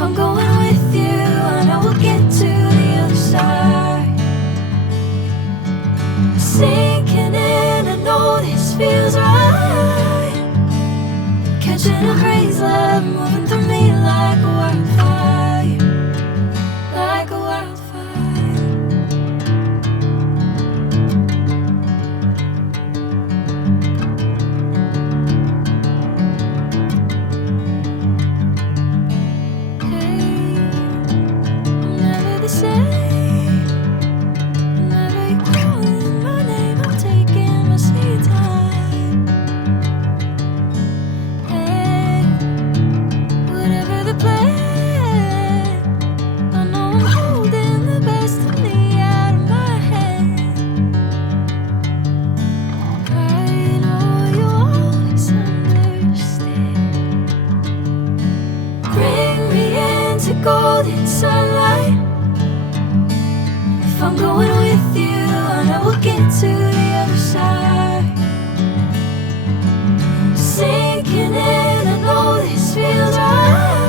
If I'm going with you, I know we'll get to the other side. Sinking in, I know this feels right. Catching a crazy love moving through me like a wildfire, like a wildfire. Golden sunlight. If I'm going with you, I know we'll get to the other side. Sinking in, I know this feels right.